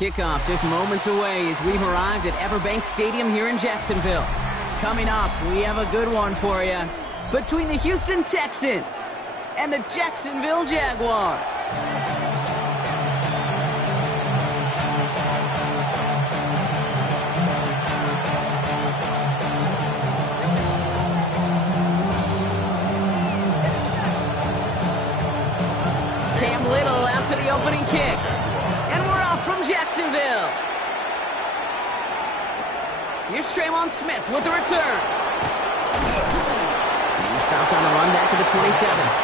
Kickoff just moments away as we've arrived at Everbank Stadium here in Jacksonville. Coming up, we have a good one for you. Between the Houston Texans and the Jacksonville Jaguars. Cam Little out for the opening kick. And we're off from Jacksonville. Here's Tremon Smith with the return. He's stopped on the run back of the 27th.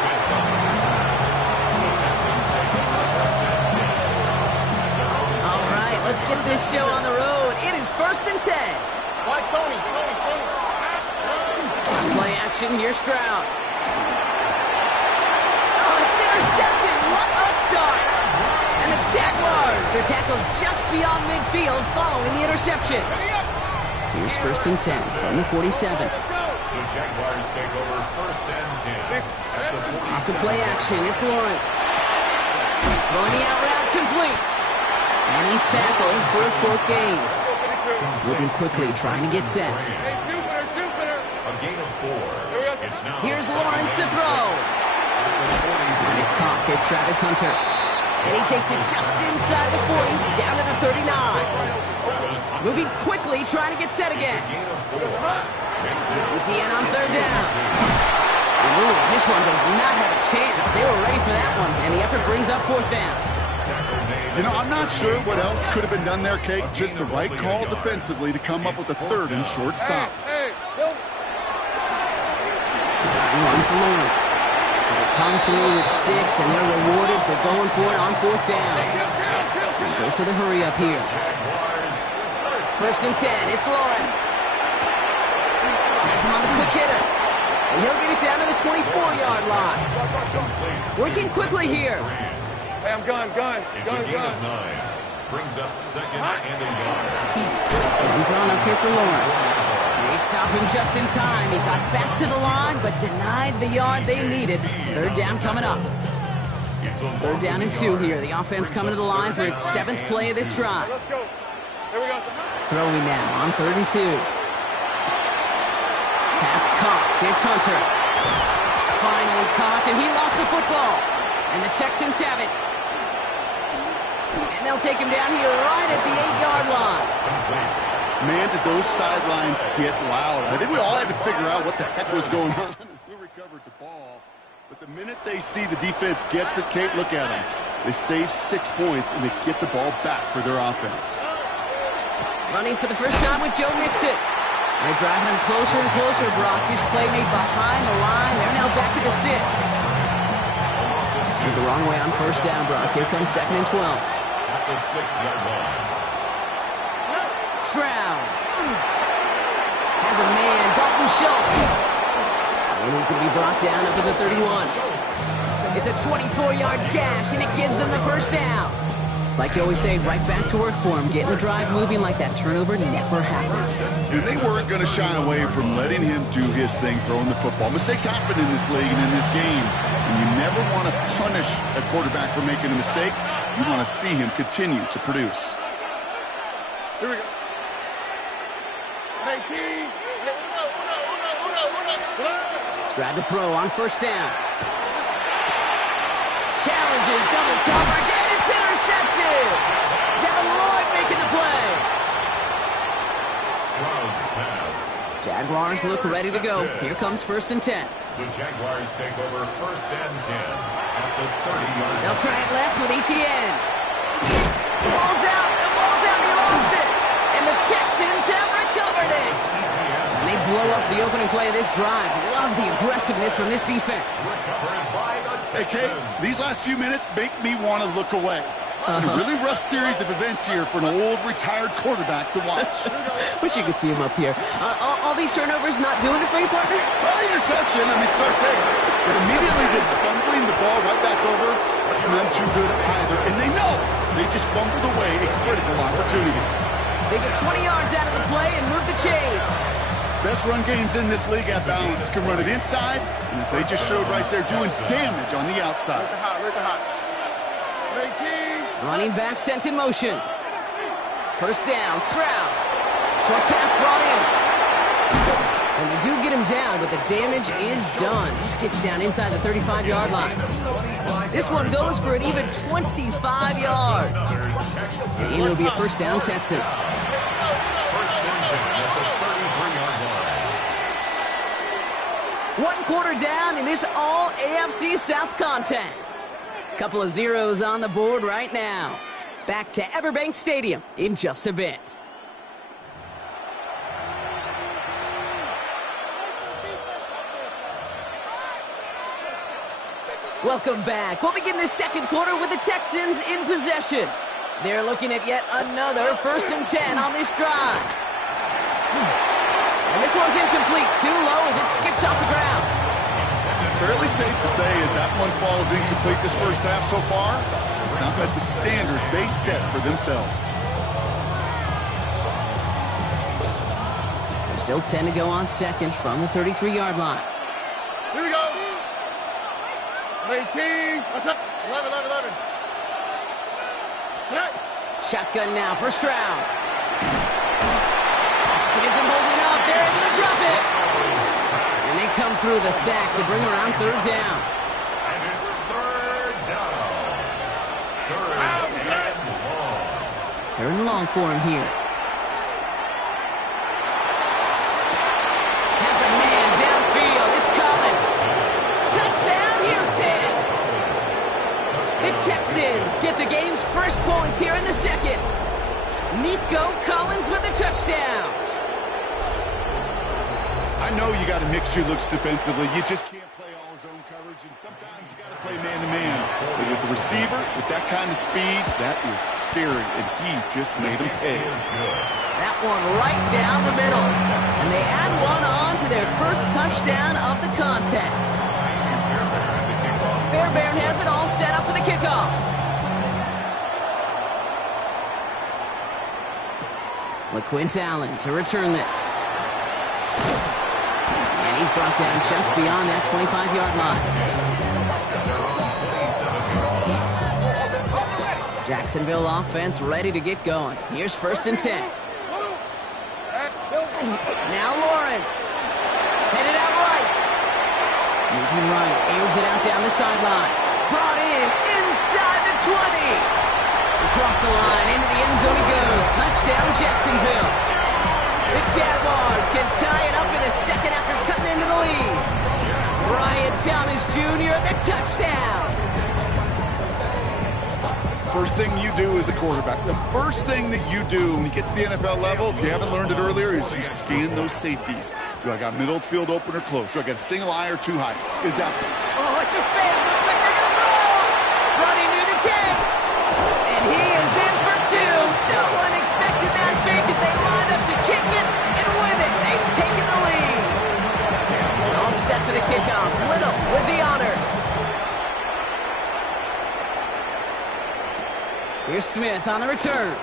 All right, let's get this show on the road. It is 1st and 10. Tony. Play action, here's Stroud. Intercepted. What a start. And the Jaguars are tackled just beyond midfield following the interception. Here's 1st and 10 from the 47. The Jaguars take over 1st and 10. Off the play action, it's Lawrence. Throwing the out route complete. And he's tackled for a 4th gain. Moving quickly, trying to get set. A gain of 4. It's now Here's Lawrence to throw. And he's caught. It's Travis Hunter. And he takes it just inside the 40, down to the 39. Moving quickly, trying to get set again. Etienne on 3rd down. Ooh, this one does not have a chance. They were ready for that one, and the effort brings up 4th down. You know, I'm not sure what else could have been done there, Kate. Just the right call defensively to come up with a 3rd and short stop. He's on the run for Lawrence. They come through with 6, and they're rewarded for going for it on 4th down. And goes to the hurry up here. 1st and 10, it's Lawrence. Has him on the quick hitter. And he'll get it down to the 24-yard line. Working quickly here. Hey, I'm gone. It's a gain of 9. Brings up 2nd and a yard. He's on up here for Lawrence. They stop him just in time. He got back to the line, but denied the yard they needed. 3rd down coming up. 3rd down and 2 here. The offense coming to the line for its 7th play of this drive. Let's go. Here we go. Throwing now on 3rd and 2. Pass caught. It's Hunter. Finally caught, and he lost the football. And the Texans have it. And they'll take him down here right at the 8-yard line. Man, did those sidelines get loud. I think we all had to figure out what the heck was going on. We recovered the ball. But the minute they see the defense gets it, Kate, look at them. They save 6 points, and they get the ball back for their offense. Running for the first time with Joe Mixon. They're driving him closer and closer, Brock. This play made behind the line. They're now back at the 6. Went the wrong way on 1st down, Brock. Here comes 2nd and 12. At the 6-yard line. Stroud has a man, Dalton Schultz. And he's going to be brought down up at the 31. It's a 24-yard gash, and it gives them the 1st down. It's like you always say, right back to work for him. Getting the drive moving like that turnover never happened. And they weren't going to shy away from letting him do his thing, throwing the football. Mistakes happen in this league and in this game. And you never want to punish a quarterback for making a mistake. You want to see him continue to produce. Here we go. Stroud to throw on 1st down. Challenges, double coverage, and it's intercepted! Devin Lloyd making the play. Stroud's pass. Jaguars look ready to go. Here comes 1st and 10. The Jaguars take over 1st and 10 at the 30-yard line. They'll try it left with Etienne. The ball's out, he lost it! And the Texans have recovered it! And they blow up the opening play of this drive. Love the aggressiveness from this defense. Recovered by the Hey, Kate, these last few minutes make me want to look away. A really rough series of events here for an old retired quarterback to watch. Wish you could see him up here. All these turnovers not doing it for you, partner? Well, the interception, start there. But immediately they're fumbling the ball right back over. That's none too good either. And they know they just fumbled away a critical opportunity. They get 20 yards out of the play and move the chains. Best run games in this league at bounds can run it inside, and as they just showed right there, doing damage on the outside. Running back sent in motion. First down, Stroud. Short pass brought in. And they do get him down, but the damage is done. He skips down inside the 35-yard line. This one goes for an even 25 yards. And it'll be a first down, Texans. First and 10 at the 33-yard line. 1 quarter down in this all AFC South contest. Couple of zeros on the board right now. Back to Everbank Stadium in just a bit. Welcome back. We'll begin the second quarter with the Texans in possession. They're looking at yet another first and 10 on this drive. And this one's incomplete. Too low as it skips off the ground. Fairly safe to say as that one falls incomplete this first half so far, it's not met the standard they set for themselves. So still 10 to go on second from the 33-yard line. Here we go. 18. What's up? 11, 11, 11. Shotgun now for Stroud. He gets him holding up. They're able to drop it. And they come through the sack to bring around third down. And it's third down. Third and long. Third and long for him here. Has a man downfield. It's Collins. Touchdown, Houston. The Texans get the game's first points here in the second. Nico Collins with the touchdown. I know you got to mix your looks defensively. You just can't play all zone coverage, and sometimes you got to play man-to-man. But with the receiver, with that kind of speed, that is scary, and he just made him pay. That one right down the middle. And they add one on to their first touchdown of the contest. Fairbairn has it all set up for the kickoff. LaQuint Allen to return this. And he's brought down just beyond that 25-yard line. Jacksonville offense ready to get going. Here's first and 10. Now Lawrence. Headed out right. Moving right. Airs it out down the sideline. Brought in inside the 20. Across the line, into the end zone he goes. Touchdown, Jacksonville. The Jaguars can tie it up in the second after cutting into the lead. Brian Thomas Jr. the touchdown. First thing you do as a quarterback, the first thing that you do when you get to the NFL level, if you haven't learned it earlier, is you scan those safeties. Do I got middle field open or close? Do I got a single eye or too high? Is that... Oh, it's a fail. Looks like they're going to throw. Running near the 10. And he is in for two. No one expected that fake as they lined up to kick it. And with it, they've taken the lead. All set for the kickoff. Little with the honors. Here's Smith on the return.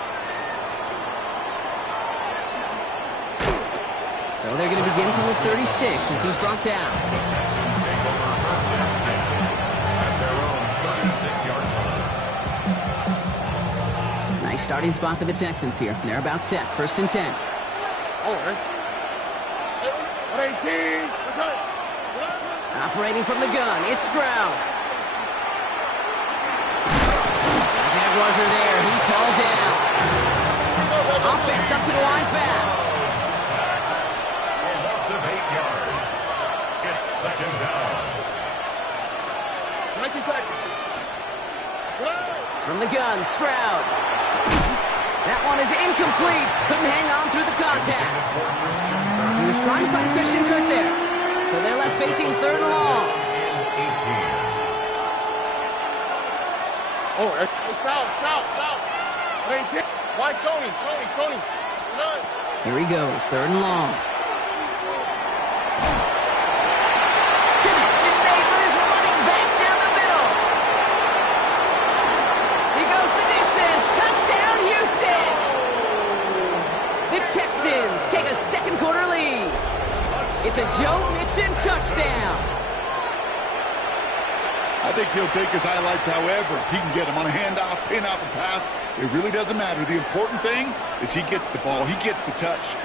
So they're going to begin from the 36 as he's brought down. The Texans take over first and 10 at their own 36-yard line. Nice starting spot for the Texans here. They're about set. First and 10. All right. 18. What's up? Operating from the gun, it's Stroud. The Jaguars are there. He's hauled down. Offense up to the line fast. A loss of 8 yards. It's second down. 19 Texans. From the gun, Stroud. That one is incomplete. Couldn't hang on through the contact. He was trying to find Christian Kirk there. So they're left facing third and long. Oh, south. 19. Why Tony? Here he goes, third and long. Connection made with his running back down the middle. He goes the distance. Touchdown, Houston. The Texans take a second quarter lead. It's a Joe Mixon touchdown. I think he'll take his highlights however he can get them on a handoff, pin off, a pass. It really doesn't matter. The important thing is he gets the ball. He gets the touch.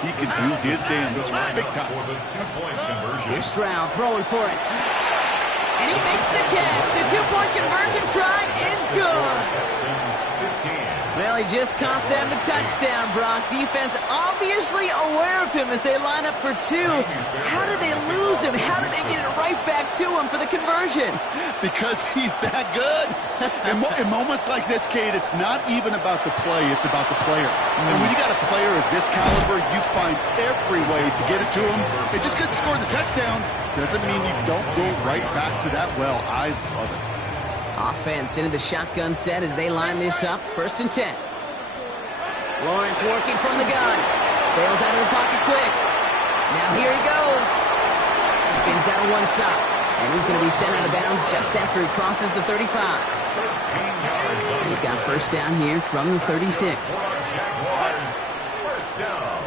He can do his damage big time. For the 2-point conversion. Here's Stroud throwing for it. And he makes the catch. The 2-point conversion try is good. Texans 15. Well, he just caught them the touchdown, Brock. Defense obviously aware of him as they line up for 2. How did they lose him? How did they get it right back to him for the conversion? Because he's that good. In moments like this, Kate, it's not even about the play, it's about the player. And when you got a player of this caliber, you find every way to get it to him. And just because he scored the touchdown doesn't mean you don't go right back to that well. I love it. Offense into the shotgun set as they line this up. 1st and 10. Lawrence working from the gun. Bails out of the pocket quick. Now here he goes. Spins out of one side. And he's going to be sent out of bounds just after he crosses the 35. 13 yards on They've got 1st down here from the 36. Jaguars. 1st down.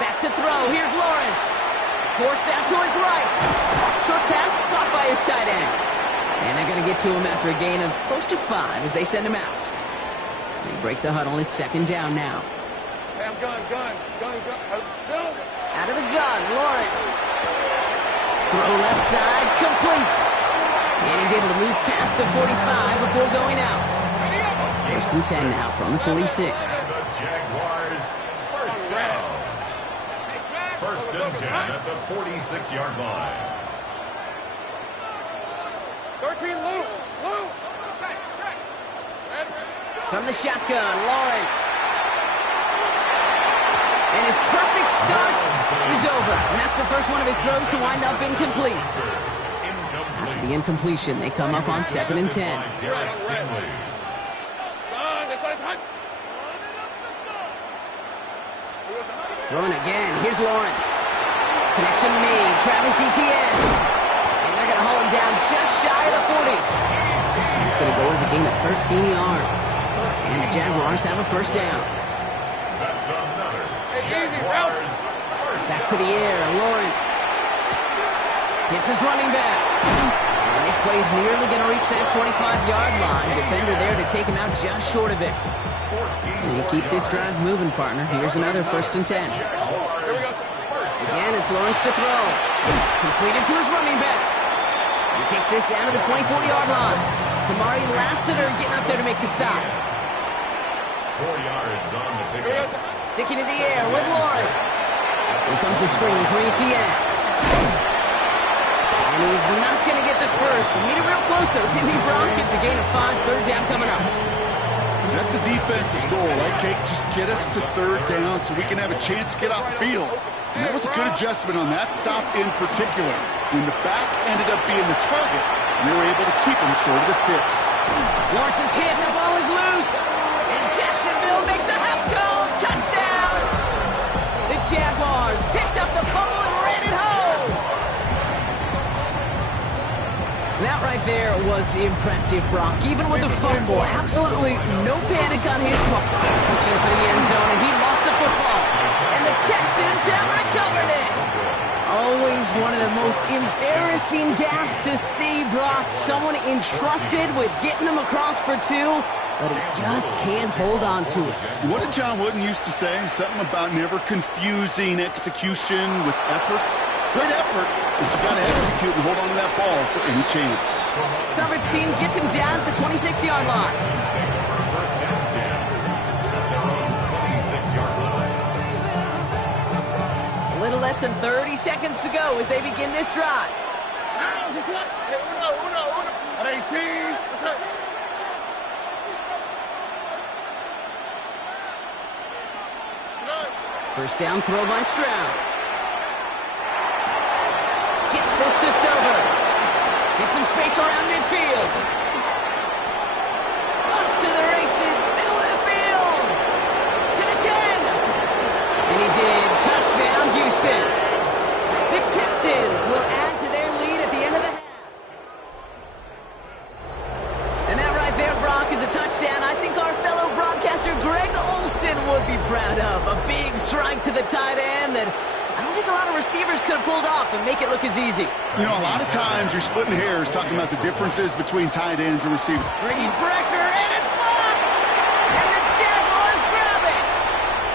Back to throw. Here's Lawrence. Forced out to his right. Short pass caught by his tight end. And they're going to get to him after a gain of close to 5 as they send him out. They break the huddle. It's 2nd down now. Gun. Out of the gun, Lawrence. Throw left side, complete. And he's able to move past the 45 before going out. 1st and 10 now from the 46. And the Jaguars. 1st down. 1st and 10 at the 46-yard line. 13, Lou. From the shotgun, Lawrence. And his perfect start is over. And that's the first one of his throws to wind up incomplete. After the incompletion, they come up on 2nd and 10. Throwing again. Here's Lawrence. Connection made. Travis Etienne. And they're going to haul him down just shy of the 40. It's going to go as a gain of 13 yards. And the Jaguars have a 1st down. That's another Jaguars. Back to the air. Lawrence hits his running back. And this play is nearly going to reach that 25-yard line. Defender there to take him out just short of it. And you keep this drive moving, partner. Here's another 1st and 10. Again, it's Lawrence to throw. Completed to his running back. He takes this down to the 24-yard line. Kamari Lassiter getting up there to make the stop. 4 yards on the ticket. Sticking in the air with Lawrence. Here comes the screen for Etienne. And he's not going to get the first. Need it real close, though. Timmy Brown gets a gain of 5. 3rd down coming up. That's a defense's goal, right, Kate? Just get us to 3rd down so we can have a chance to get off the field. And that was a good adjustment on that stop in particular. When the back ended up being the target, they were able to keep him short of the sticks. Lawrence is hit, the ball is loose. And Jacksonville makes a house call. Touchdown! The Jaguars picked up the fumble and ran it home. That right there was impressive, Brock. Even with the fumble, absolutely no panic on his part. Reaching for the end zone, and he lost the football. And the Texans have recovered it. Always one of the most embarrassing gaps to see, Brock. Someone entrusted with getting them across for 2, but he just can't hold on to it. What did John Wooden used to say? Something about never confusing execution with efforts. Great effort, but you got to execute and hold on to that ball for any chance. Coverage team gets him down at the 26-yard line. Take over 1st and 10 at their own 26-yard line. A little less than 30 seconds to go as they begin this drive. At 18. 1st down throw by Stroud. Gets this to Stover. Gets some space around midfield. Up to the races, middle of the field. To the 10. And he's in. Touchdown, Houston. The Texans will add to their lead at the end of the half. And that right there, Brock, is a touchdown I think our fellow broadcaster Greg Olsen would be proud of. A big strike to the tight end that I don't think a lot of receivers could have pulled off and make it look as easy. You know, a lot of times you're splitting hairs talking about the differences between tight ends and receivers. Bringing pressure, and it's blocked! And the Jaguars grab it!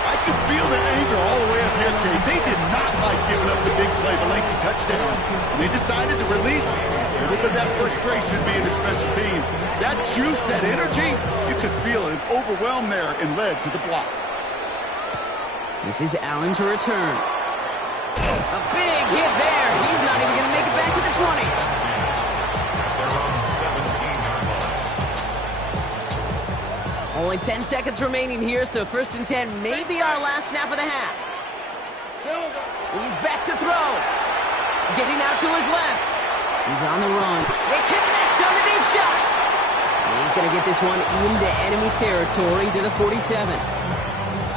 I can feel the anger all the way up here, Kate. They did not like giving up the big play, the lengthy touchdown. They decided to release a little bit of that frustration being the special teams. That juice, that energy, you could feel it overwhelmed there and led to the block. This is Allen to return. A big hit there. He's not even going to make it back to the 20. They're on 17-yard line. Only 10 seconds remaining here, so 1st and 10 may be our last snap of the half. He's back to throw. Getting out to his left. He's on the run. They connect on the deep shot. He's going to get this one into enemy territory to the 47.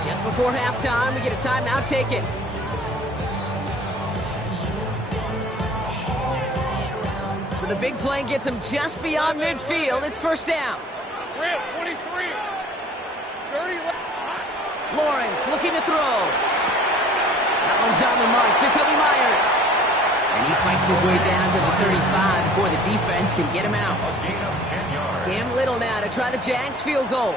Just before halftime, we get a timeout taken. So the big play gets him just beyond midfield. It's 1st down. 23. 30. Lawrence looking to throw. That one's on the mark. Jacoby Myers. And he fights his way down to the 35 before the defense can get him out. Gain of 10 yards. Cam Little now to try the Jags field goal.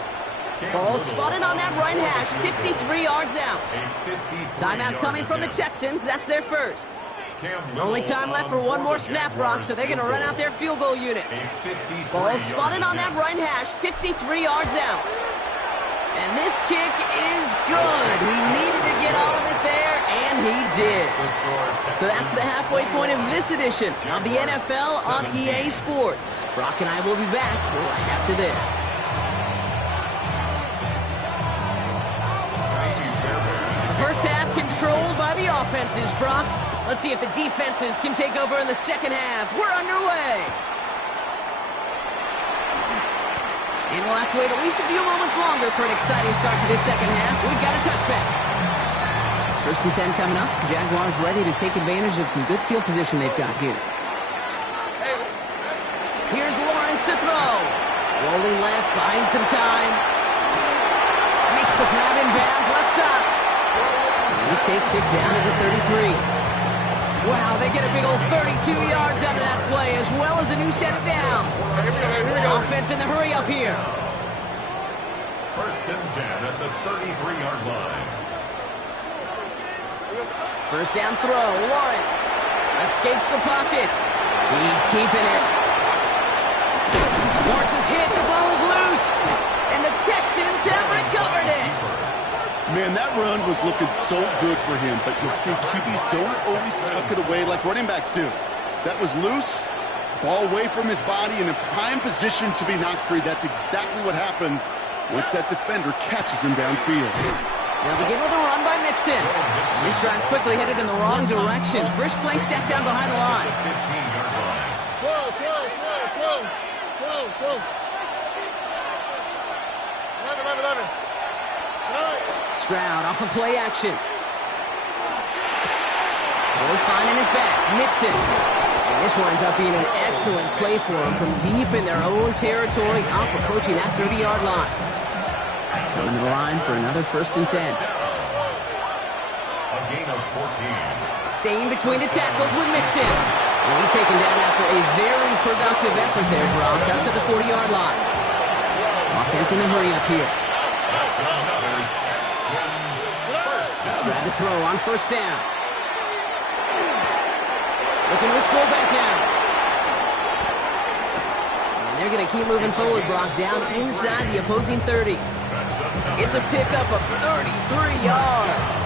Ball spotted on that right hash, 53 yards out. Timeout coming from the Texans. That's their first. Only time left for one more snap, Brock, so they're going to run out their field goal unit. Ball spotted on that right hash, 53 yards out. And this kick is good. He needed to get all of it there, and he did. So that's the halfway point of this edition of the NFL on EA Sports. Brock and I will be back right after this. First half controlled by the offenses, Brock. Let's see if the defenses can take over in the second half. We're underway. And we'll have to wait at least a few moments longer for an exciting start to this second half. We've got a touchback. 1st and 10 coming up. Jaguars ready to take advantage of some good field position they've got here. Here's Lawrence to throw. Rolling left, buying some time. Makes the grab in bounds left side. He takes it down to the 33. Wow, they get a big old 32 yards out of that play, as well as a new set of downs. Here we go. Offense in the hurry up here. 1st and 10 at the 33-yard line. 1st down throw. Lawrence escapes the pocket. He's keeping it. Lawrence is hit. The ball is loose. And the Texans have recovered it. Man, that run was looking so good for him, but you'll see QBs don't always tuck it away like running backs do. That was loose, ball away from his body, and in prime position to be knocked free. That's exactly what happens once that defender catches him downfield. They'll begin with a run by Mixon. This drive's quickly headed in the wrong direction. First play set down behind the line. 15-yard line. Whoa. 11. Stroud off of play action. Boy finding his back. Mixon. And this winds up being an excellent play for him from deep in their own territory, up approaching that 30-yard line. Coming to the line for another 1st and 10. A gain of 14. Staying between the tackles with Mixon. And he's taken down after a very productive effort there, Brock, up to the 40-yard line. Offense in a hurry up here. That's another Texans 1st down. Tried to throw on 1st down. Looking at his fullback now. And they're going to keep moving forward, Brock, down inside the opposing 30. It's a pickup of 33 yards.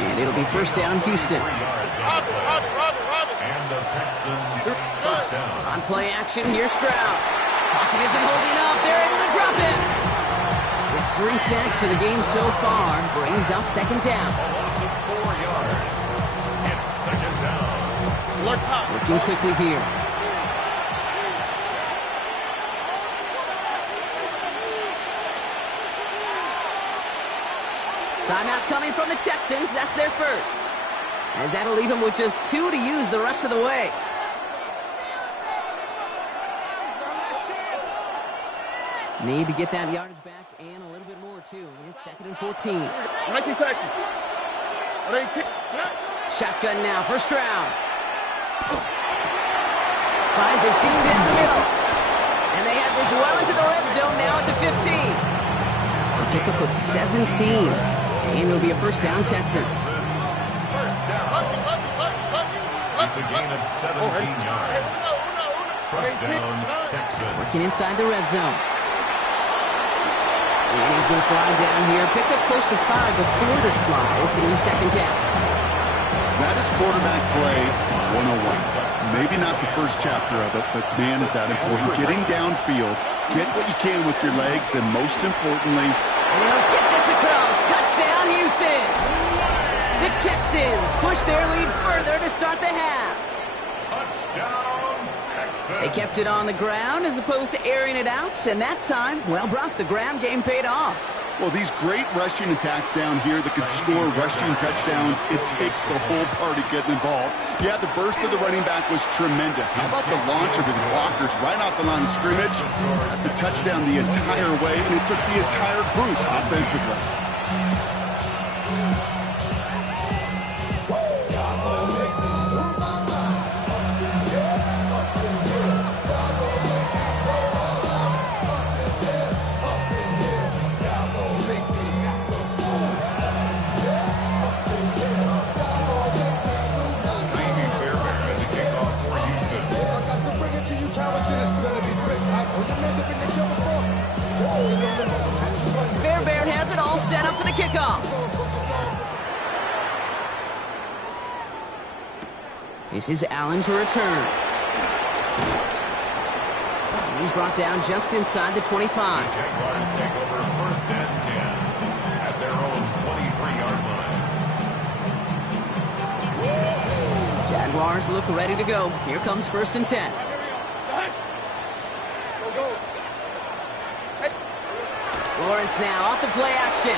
And it'll be 1st down, Houston. And the Texans 1st down. On play action, here's Stroud. Pocket isn't holding up. They're able to drop him. It's 3 sacks for the game so far. Brings up 2nd down. A loss of 4 yards. It's 2nd down. Working quickly here. Timeout coming from the Texans. That's their first. As that'll leave them with just 2 to use the rest of the way. Need to get that yardage back and a little bit more, too. It's 2nd and 14. 19 Texans. Shotgun now, first round. Finds a seam down the middle. And they have this well into the red zone now at the 15. A pickup of 17. And it'll be a first down, Texans. First down. It's a gain of 17 yards. First down, Texans. Working inside the red zone. And he's going to slide down here. Picked up close to 5 before the slide. It's going to be second down. That is quarterback play 101. Maybe not the first chapter of it, but man, is that important. Getting downfield, get what you can with your legs, then most importantly... And he'll get this across. Touchdown, Houston. The Texans push their lead further to start the half. Touchdown, Texans. They kept it on the ground as opposed to airing it out, and that time, well, Brock, the ground game paid off. Well, these great rushing attacks down here that could score rushing touchdowns, it takes the whole party getting involved. Yeah, the burst of the running back was tremendous. How about the launch of his blockers right off the line of scrimmage? That's a touchdown the entire way, and it took the entire group offensively. Fairbairn has it all set up for the kickoff. This is Allen to return. And he's brought down just inside the 25. Jaguars take over first and 10 at their own 23-yard line. Jaguars look ready to go. Here comes first and 10. Lawrence now off the play action.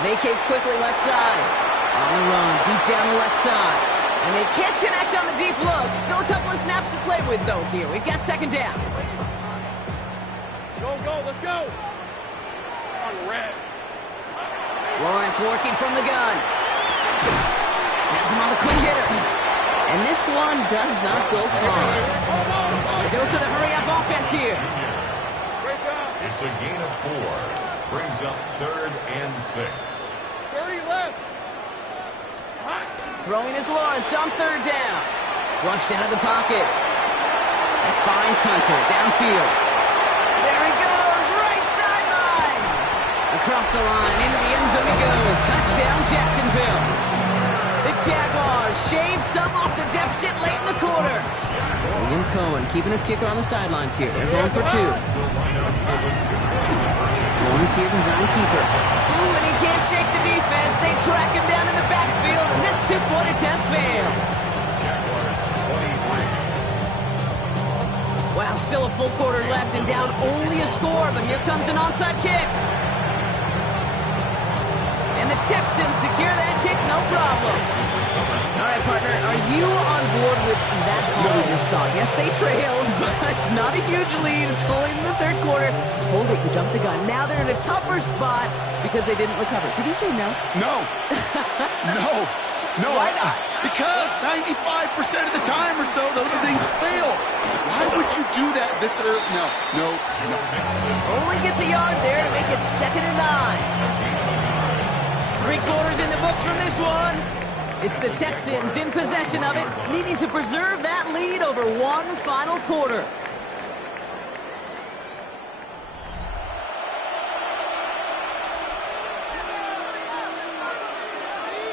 Vacates quickly left side. On the run, deep down the left side. And they can't connect on the deep look. Still a couple of snaps to play with, though, here. We've got second down. Go, let's go. On red. Lawrence working from the gun. Has him on the quick hitter. And this one does not go far. A dose of the hurry-up offense here. Great job. It's a gain of 4. Brings up 3rd and 6. 30 left. Throwing is Lawrence on third down. Flushed out of the pocket. That finds Hunter downfield. There he goes, right sideline. Across the line, into the end zone he goes. Touchdown, Jacksonville. The Jaguars shave some off the deficit late in the quarter. William Cohen keeping his kicker on the sidelines here. They're going for 2. Lawrence here to zone keeper. Ooh, and he can't shake the defense. They track him down in the backfield, and this two-point attempt fails. Jaguars 23. Wow, still a full quarter left and down only a score, but here comes an onside kick. And the Texans secure that kick, no problem. All right, partner, are you on board with that call we just saw? Yes, they trailed, but it's not a huge lead. It's only in the third quarter. Hold it, you jumped the gun. Now they're in a tougher spot because they didn't recover. Did you say no? No. No. Why not? Because 95% of the time or so, those things fail. Why would you do that this early? No. Only gets a yard there to make it 2nd and 9. 3 quarters in the books from this one. It's the Texans in possession of it, needing to preserve that lead over one final quarter.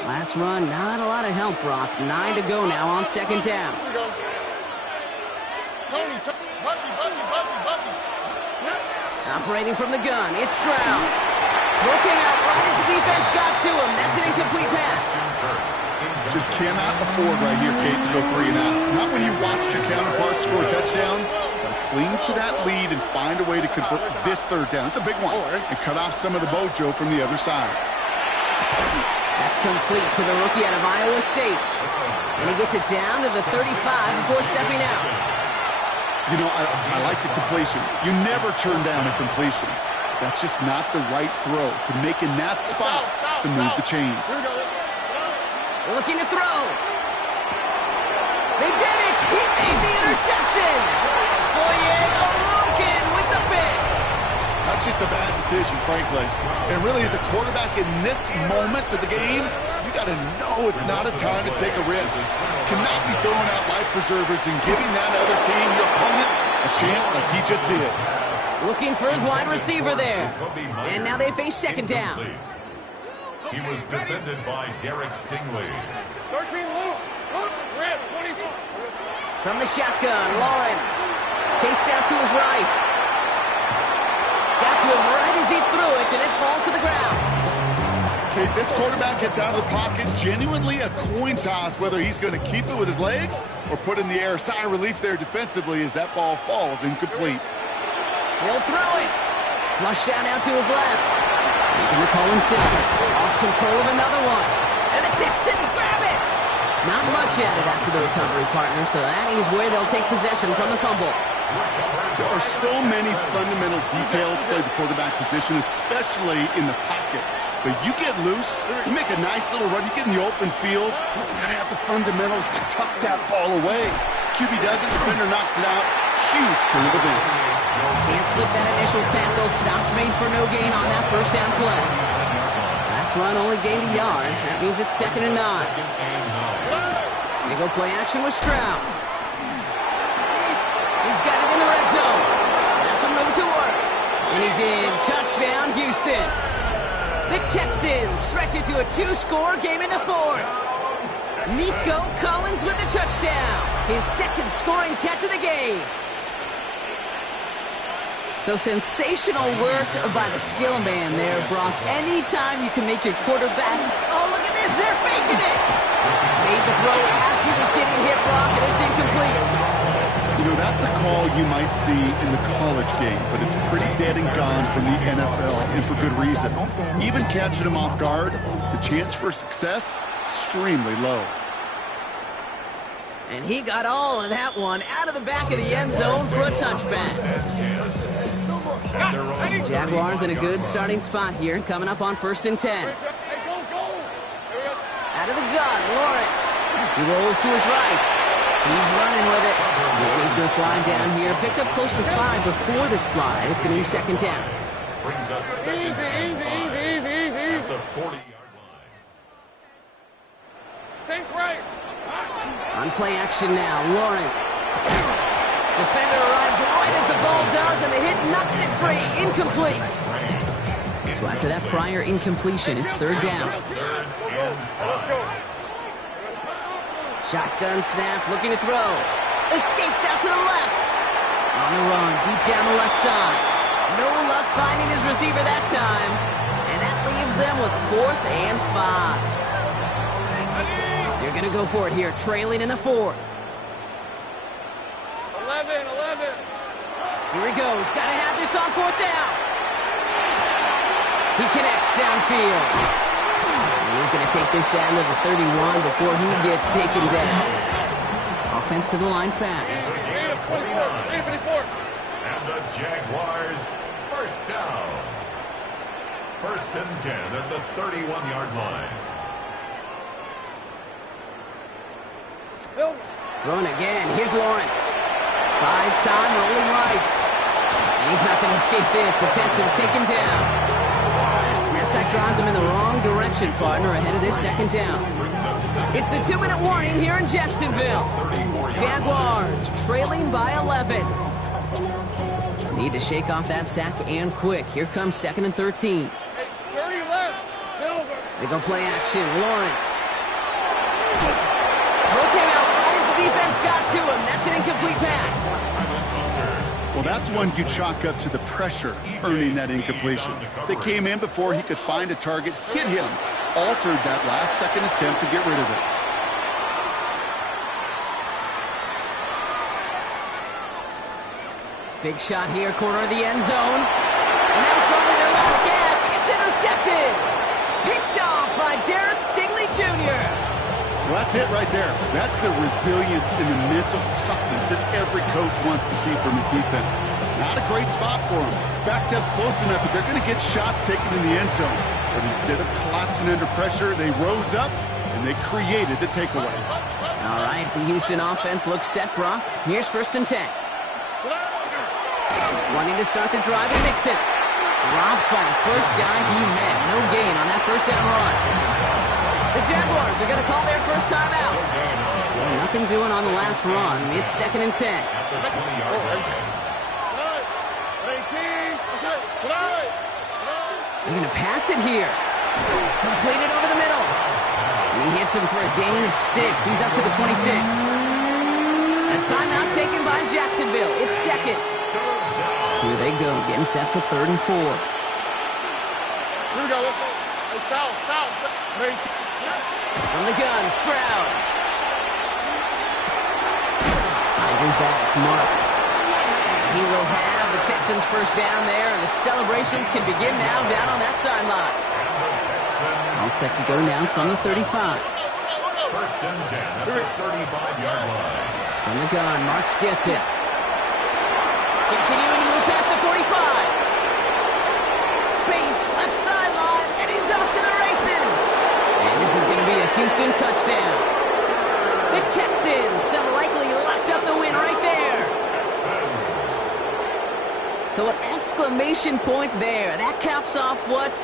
Last run, not a lot of help, Brock. 9 to go now on second down. Here we go. Tony, Bucky. Operating from the gun, it's Stroud. Working out right as the defense got to him. That's an incomplete pass. Just cannot afford right here, Kate, to go 3 and out. Not when you watched your counterpart score a touchdown. But cling to that lead and find a way to convert this third down. It's a big one. And cut off some of the mojo from the other side. That's complete to the rookie out of Iowa State. And he gets it down to the 35 before stepping out. You know, I like the completion. You never turn down a completion. That's just not the right throw to make in that spot to move the chains. Looking to throw. They did it! He made the interception! Foye with the pick. Not just a bad decision, frankly. And really, as a quarterback in this moment of the game, you got to know it's not a time to take a risk. Cannot be throwing out life preservers and giving that other team, your opponent, a chance like he just did. Looking for his wide receiver there. And now they face second down. He was defended by Derek Stingley. 13, Luke. Red, 24. From the shotgun, Lawrence. Chased out to his right. Got to him right as he threw it, and it falls to the ground. Okay, this quarterback gets out of the pocket. Genuinely a coin toss, whether he's going to keep it with his legs or put in the air. Sigh of relief there defensively as that ball falls incomplete. He'll throw it. Flushed out now to his left. Making the call himself. Lost control of another one. And the Texans grab it. Not much added after the recovery, partner, so that is where they'll take possession from the fumble. There are so many fundamental details play the quarterback position, especially in the pocket. But you get loose, you make a nice little run, you get in the open field, you gotta have the fundamentals to tuck that ball away. QB doesn't, defender knocks it out. Huge turn of events. Can't slip that initial tackle. Stops made for no gain on that first down play. Last run only gained a yard. That means it's 2nd and 9. They go play action with Stroud. He's got it in the red zone. Has some room to work. And he's in. Touchdown, Houston. The Texans stretch it to a 2-score game in the 4th. Nico Collins with the touchdown. His 2nd scoring catch of the game. So sensational work by the skill man there, Brock. Anytime you can make your quarterback... Oh, look at this. They're faking it. Made the throw as he was getting hit, Brock, and it's incomplete. You know, that's a call you might see in the college game, but it's pretty dead and gone from the NFL, and for good reason. Even catching him off guard, the chance for success, extremely low. And he got all of that one out of the back of the end zone for a touchback. Jaguars in a good starting spot here, coming up on 1st and 10. Out of the gun, Lawrence. He rolls to his right. He's running with it. And he's going to slide down here. Picked up close to 5 before the slide. It's going to be 2nd down. Brings up 2nd and 5 at the 40-yard line. Think right. On play action now, Lawrence. Defender arrives right as the ball does, and the hit knocks it free. Incomplete. So after that prior incompletion, it's 3rd down. Let's go. Shotgun snap, looking to throw. Escapes out to the left. On the run, deep down the left side. No luck finding his receiver that time. And that leaves them with 4th and 5. They're going to go for it here, trailing in the 4th. 11. Here he goes. Got to have this on 4th down. He connects downfield. And he's going to take this down to the 31 before he gets taken down. Offense to the line fast. And the Jaguars, 1st down. 1st and 10 at the 31-yard line. Throwing again. Here's Lawrence. Buys time, rolling right. And he's not going to escape this. The Texans take him down. And that sack drives him in the wrong direction, partner, ahead of their 2nd down. It's the 2-minute warning here in Jacksonville. Jaguars trailing by 11. Need to shake off that sack and quick. Here comes 2nd and 13. 30 left. Silver. They go play action. Lawrence. Broke him out right as the defense got to him. That's an incomplete pass. Well, that's one you chalk up to the pressure earning that incompletion. They came in before he could find a target, hit him, altered that last second attempt to get rid of it. Big shot here, corner of the end zone. And that was probably their last gasp. It's intercepted. Picked off by Derek Stingley Jr. Well, that's it right there. That's the resilience and the mental toughness that every coach wants to see from his defense. Not a great spot for him. Backed up close enough that they're going to get shots taken in the end zone. But instead of collapsing under pressure, they rose up and they created the takeaway. All right, the Houston offense looks set, Brock. Here's 1st and 10. Wanting to start the drive and mix it. Dropped by the first guy he met. No gain on that 1st down run. The Jaguars are going to call their first time out. Well, nothing doing on the last run. It's 2nd and 10. They're going to pass it here. Completed over the middle. He hits him for a gain of 6. He's up to the 26. A timeout taken by Jacksonville. It's 2nd. Here they go, getting set for 3rd and 4. Here we go. South. From the gun, Stroud. Finds his back, Marks. He will have the Texans' first down there, and the celebrations can begin now down on that sideline. All set to go now from the 35. 1st and 10 at the 35-yard line. From the gun, Marks gets it. Continuing to move past the 45. Space, left sideline, and he's off to the races. And this is going to be a Houston touchdown. The Texans have likely locked up the win right there. So an exclamation point there. That caps off what...